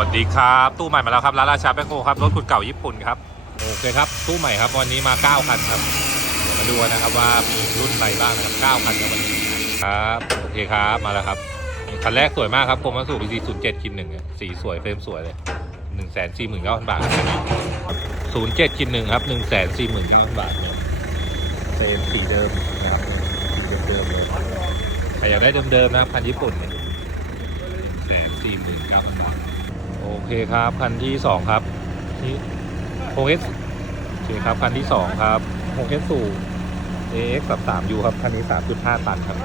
วัสดีครับ ตู้ใหม่มาแล้วครับร้านราชาแบงโกครับ รถขุดเก่าญี่ปุ่นครับ โอเคครับ ตู้ใหม่ครับ วันนี้มา 9 คันครับเดี๋ยวมาดูนะครับ ว่ามีรุ่นอะไรบ้างนะครับ 9 คันครับวันนี้ครับ โอเคครับ มาแล้วครับ คันแรกสวยมากครับโคมาสูปีศูนย์เจ็ดกินหนึ่งสีสวยเฟรมสวยเลยหนึ่งแสนสี่หมื่นเก้าพันบาทศูนย์เจ็ดกินหนึ่งครับหนึ่งแสนสี่หมื่นเก้าพันบาทเนี่ยเฟรมสีเดิมนะครับเดิมๆเลยใครอยากได้เดิมๆนะครับคันญี่ปุ่นเนี่ยแสนสี่หมื่นเก้าพันบาท โอเคครับ คันที่สองครับนี่โฮเอสโอเคครับ คันที่สองครับโฮเอสสู AX สามสามยูครับ คันนี้สามจุดห้าตันครับ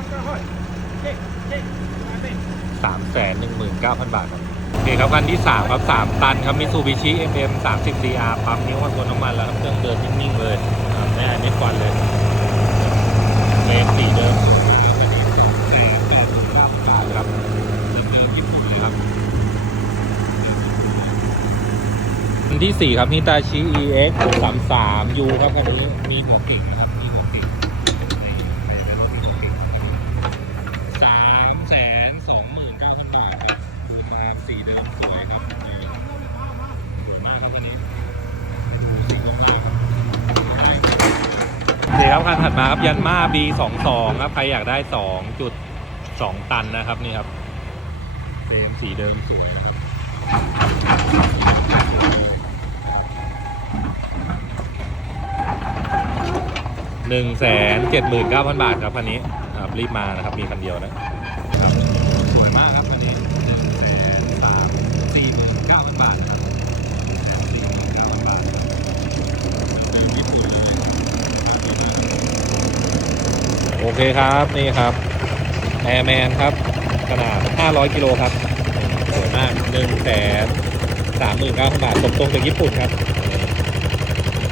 สามแสนหนึ่งหมื่นเก้าพันบาทครับ โอเคครับ คันที่สามครับสามตันครับมิซูบิชิ MM สามสิบ CR ปั๊มนิ้วคอนโทรลน้ำมันแล้วครับ เครื่องเดินนิ่ง ๆ เลยครับไม่อันนี้ควันเลยเฟรมสีเดิมคันนี้แสนแปดสิบเก้าพันบาทครับเดิมๆญี่ปุ่นเลยครับ คัน ที่สี่ครับฮิตาชิ EX สามสามยูครับคันนี้มีหัวกิ่งนะครับ มีหัวกิ่งในในรถมีหัวกิ่งสามแสนสองหมื่นเก้าพันบาทครับดูมาสีเดิมสวยครับสวยมากครับวันนี้ดูสีมากๆครับเคครับคันถัดมาครับยันมา B สองสองครับ ใครอยากได้สองจุดสองตันนะครับนี่ครับเฟรมสีเดิมสวยนะครับ หนึ่งแสนเจ็ดหมื่นเก้าพันบาทครับคันนี้ครับรีบมานะครับมีคันเดียวนะสวยมากครับคันนี้หนึ่งแสนสามสี่หมื่นเก้าพันบาทครับสี่หมื่นเก้าพันบาทโอเคครับนี่ครับแอร์แมนครับ ขนาด 500 กิโลครับสวยมากหนึ่งแสนสามหมื่นเก้าพันบาทส่งตรงจากญี่ปุ่นครับ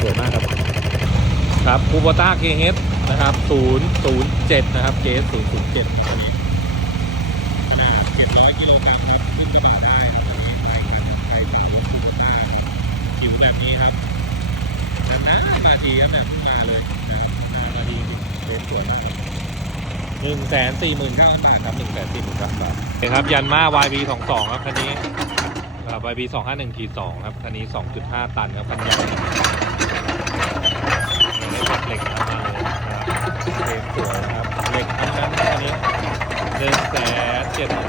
สวยมากครับ ครับคูโบต้าเคเฮดนะครับ007นะครับเจส007อันนี้ขนาด700กิโลกรัมครับขึ้นกระบะได้อันนี้ใครกันใครสั่งรถคูโบต้าผิวแบบนี้ครับนานๆมาทีครับเนี่ยเพิ่งมาเลยนะครับนานมาทีจริงเจสสวยมากครับหนึ่งแสนสี่หมื่นเก้าพันบาทครับหนึ่งแสนสี่หมื่นเก้าพันบาทโอเคครับยันมา YB สองสองครับคันนี้ครับ YB สองห้าหนึ่งขีดสองครับคันนี้สองจุดห้าตันครับคันใหญ่ 谢谢。